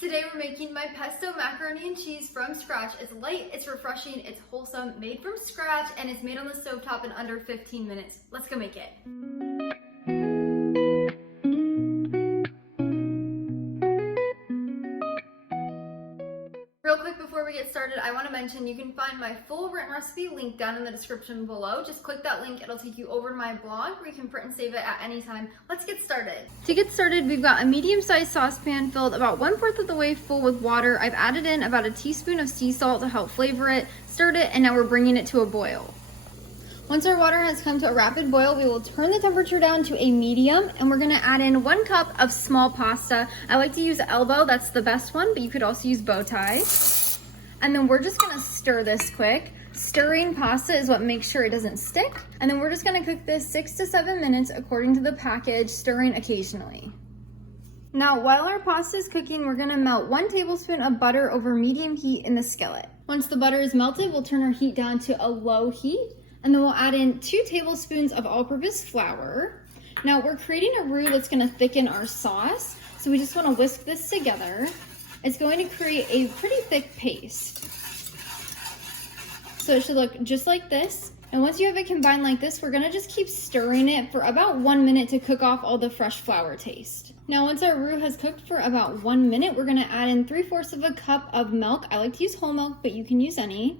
Today we're making my pesto macaroni and cheese from scratch. It's light, it's refreshing, it's wholesome, made from scratch, and it's made on the stovetop in under 15 minutes. Let's go make it. Real quick before we get started, I want to mention you can find my full written recipe linked down in the description below. Just click that link, it'll take you over to my blog where you can print and save it at any time. Let's get started. To get started, we've got a medium-sized saucepan filled about 1/4 of the way full with water. I've added in about a teaspoon of sea salt to help flavor it, stirred it, and now we're bringing it to a boil. Once our water has come to a rapid boil, we will turn the temperature down to a medium, and we're gonna add in 1 cup of small pasta. I like to use elbow, that's the best one, but you could also use bow tie. And then we're just gonna stir this quick. Stirring pasta is what makes sure it doesn't stick. And then we're just gonna cook this 6 to 7 minutes according to the package, stirring occasionally. Now, while our pasta is cooking, we're gonna melt 1 tablespoon of butter over medium heat in the skillet. Once the butter is melted, we'll turn our heat down to a low heat. And then we'll add in 2 tablespoons of all-purpose flour. Now we're creating a roux that's gonna thicken our sauce. So we just wanna whisk this together. It's going to create a pretty thick paste. So it should look just like this. And once you have it combined like this, we're gonna just keep stirring it for about 1 minute to cook off all the fresh flour taste. Now once our roux has cooked for about 1 minute, we're gonna add in 3/4 of a cup of milk. I like to use whole milk, but you can use any.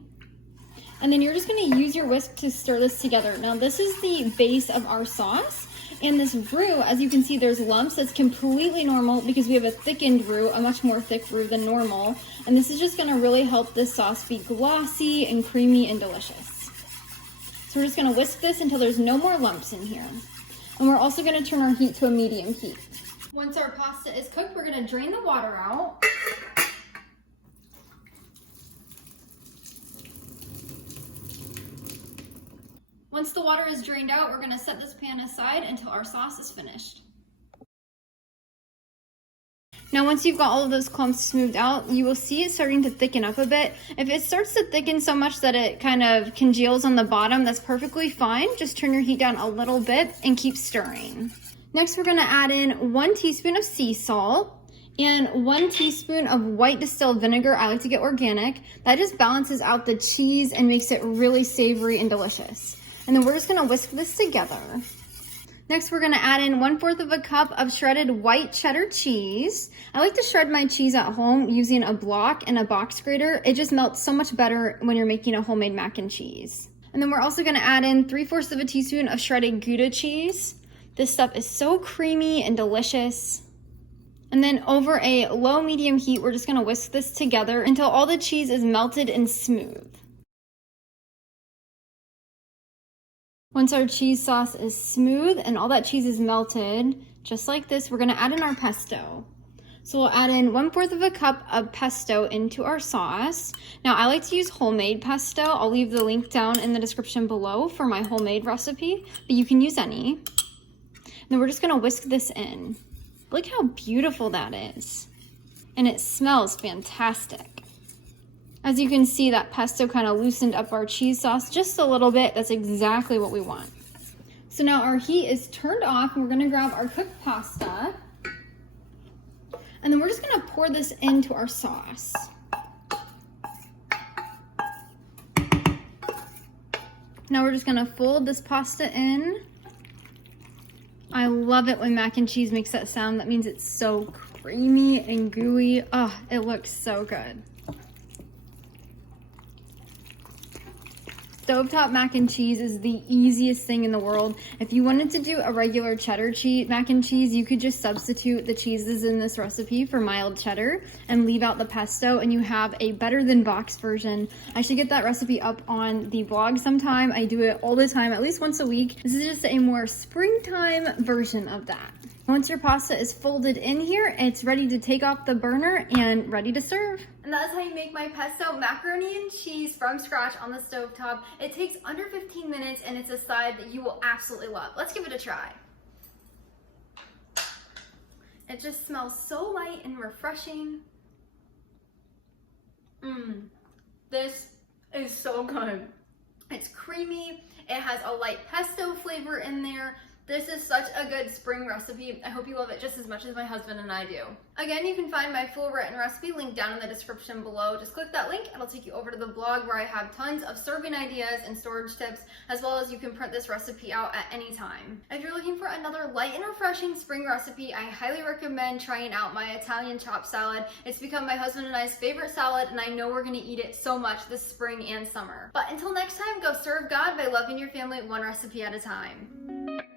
And then you're just gonna use your whisk to stir this together. Now this is the base of our sauce. And this roux, as you can see, there's lumps. That's completely normal because we have a thickened roux, a much more thick roux than normal. And this is just gonna really help this sauce be glossy and creamy and delicious. So we're just gonna whisk this until there's no more lumps in here. And we're also gonna turn our heat to a medium heat. Once our pasta is cooked, we're gonna drain the water out. Once the water is drained out, we're gonna set this pan aside until our sauce is finished. Now once you've got all of those clumps smoothed out, you will see it starting to thicken up a bit. If it starts to thicken so much that it kind of congeals on the bottom, that's perfectly fine. Just turn your heat down a little bit and keep stirring. Next, we're gonna add in 1 teaspoon of sea salt and 1 teaspoon of white distilled vinegar. I like to get organic. That just balances out the cheese and makes it really savory and delicious. And then we're just gonna whisk this together. Next, we're gonna add in 1/4 of a cup of shredded white cheddar cheese. I like to shred my cheese at home using a block and a box grater. It just melts so much better when you're making a homemade mac and cheese. And then we're also gonna add in 3/4 of a teaspoon of shredded Gouda cheese. This stuff is so creamy and delicious. And then over a low-medium heat, we're just gonna whisk this together until all the cheese is melted and smooth. Once our cheese sauce is smooth and all that cheese is melted, just like this, we're gonna add in our pesto. So we'll add in 1/4 of a cup of pesto into our sauce. Now I like to use homemade pesto. I'll leave the link down in the description below for my homemade recipe, but you can use any. And then we're just gonna whisk this in. Look how beautiful that is. And it smells fantastic. As you can see, that pesto kind of loosened up our cheese sauce just a little bit. That's exactly what we want. So now our heat is turned off and we're gonna grab our cooked pasta. And then we're just gonna pour this into our sauce. Now we're just gonna fold this pasta in. I love it when mac and cheese makes that sound. That means it's so creamy and gooey. Oh, it looks so good. Stovetop mac and cheese is the easiest thing in the world. If you wanted to do a regular cheddar cheese mac and cheese, you could just substitute the cheeses in this recipe for mild cheddar and leave out the pesto, and you have a better than box version. I should get that recipe up on the blog sometime. I do it all the time, at least once a week. This is just a more springtime version of that. Once your pasta is folded in here, it's ready to take off the burner and ready to serve. And that's how you make my pesto macaroni and cheese from scratch on the stovetop. It takes under 15 minutes and it's a side that you will absolutely love. Let's give it a try. It just smells so light and refreshing. This is so good. It's creamy. It has a light pesto flavor in there. This is such a good spring recipe. I hope you love it just as much as my husband and I do. Again, you can find my full written recipe linked down in the description below. Just click that link, it'll take you over to the blog where I have tons of serving ideas and storage tips, as well as you can print this recipe out at any time. If you're looking for another light and refreshing spring recipe, I highly recommend trying out my Italian chopped salad. It's become my husband and I's favorite salad, and I know we're gonna eat it so much this spring and summer. But until next time, go serve God by loving your family one recipe at a time.